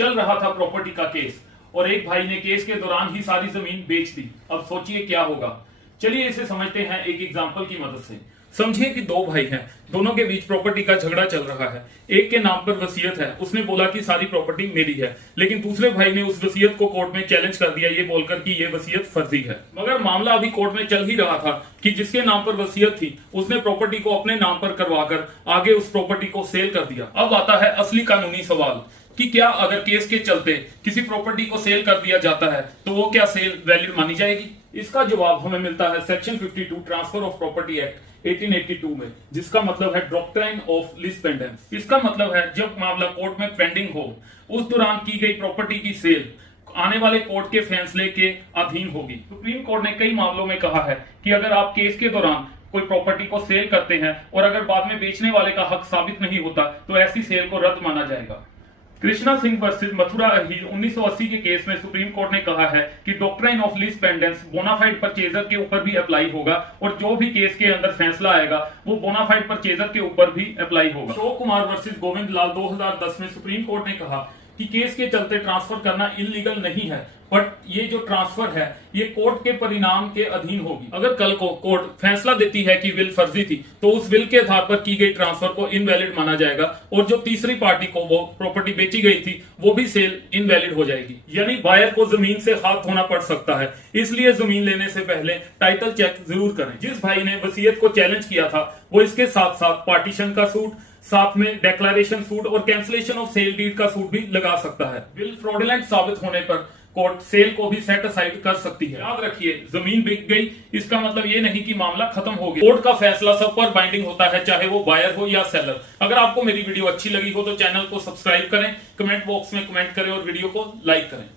चल रहा था प्रॉपर्टी का केस और एक भाई ने केस के दौरान ही सारी जमीन बेच दी। अब सोचिए क्या होगा। चलिए इसे समझते हैं एक एग्जांपल की मदद से। समझिए कि दो भाई हैं, दोनों के बीच प्रॉपर्टी का झगड़ा चल रहा है। एक के नाम पर वसीयत है, उसने बोला कि सारी प्रॉपर्टी मेरी है, लेकिन दूसरे भाई ने उस वसीयत को कोर्ट में चैलेंज कर दिया ये बोलकर कि ये वसीयत फर्जी है। मगर मामला अभी कोर्ट में चल ही रहा था कि जिसके नाम पर वसीयत थी उसने प्रॉपर्टी को अपने नाम पर करवाकर आगे उस प्रॉपर्टी को सेल कर दिया। अब आता है असली कानूनी सवाल कि क्या अगर केस के चलते किसी प्रॉपर्टी को सेल कर दिया जाता है तो वो क्या सेल वैलिड मानी जाएगी? इसका जवाब हमें मिलता है section 52 transfer of property act 1882 में, जिसका मतलब है डॉक्ट्राइन ऑफ लीज पेंडेंस। इसका मतलब है जब मामला कोर्ट में पेंडिंग हो उस दौरान की गई प्रॉपर्टी की सेल आने वाले कोर्ट के फैसले के अधीन होगी। सुप्रीम कोर्ट ने कई मामलों में कहा है कि अगर आप केस के दौरान कोई प्रॉपर्टी को सेल करते हैं और अगर बाद में बेचने वाले का हक साबित नहीं होता तो ऐसी सेल को रद्द माना जाएगा। कृष्णा सिंह वर्सेस मथुरा अहीर 1980 के केस में सुप्रीम कोर्ट ने कहा है कि doctrine of lis pendens bona fide purchaser के ऊपर भी अप्लाई होगा और जो भी केस के अंदर फैसला आएगा वो बोनाफाइड परचेजर के ऊपर भी अप्लाई होगा। अशोक कुमार वर्सेस गोविंद लाल 2010 में सुप्रीम कोर्ट ने कहा कि केस के चलते ट्रांसफर करना इलीगल नहीं है, बट ये जो ट्रांसफर है ये कोर्ट के परिणाम के अधीन होगी। अगर कल को कोर्ट फैसला देती है कि विल फर्जी थी तो उस विल के आधार पर की गई ट्रांसफर को इनवैलिड माना जाएगा और जो तीसरी पार्टी को वो प्रॉपर्टी बेची गई थी वो भी सेल इनवैलिड हो जाएगी। यानी बायर को जमीन से हाथ धोना पड़ सकता है। इसलिए जमीन लेने से पहले टाइटल चेक जरूर करें। जिस भाई ने वसीयत को चैलेंज किया था वो इसके साथ साथ पार्टीशन का सूट, साथ में डिक्लेरेशन सूट और कैंसिलेशन ऑफ सेल डीड का सूट भी लगा सकता है। विल फ्रॉडुलेंट साबित होने पर कोर्ट सेल को भी सेट असाइड कर सकती है। याद रखिए, जमीन बिक गई इसका मतलब ये नहीं कि मामला खत्म हो गया। कोर्ट का फैसला सब पर बाइंडिंग होता है, चाहे वो बायर हो या सेलर। अगर आपको मेरी वीडियो अच्छी लगी हो तो चैनल को सब्सक्राइब करें, कमेंट बॉक्स में कमेंट करें और वीडियो को लाइक करें।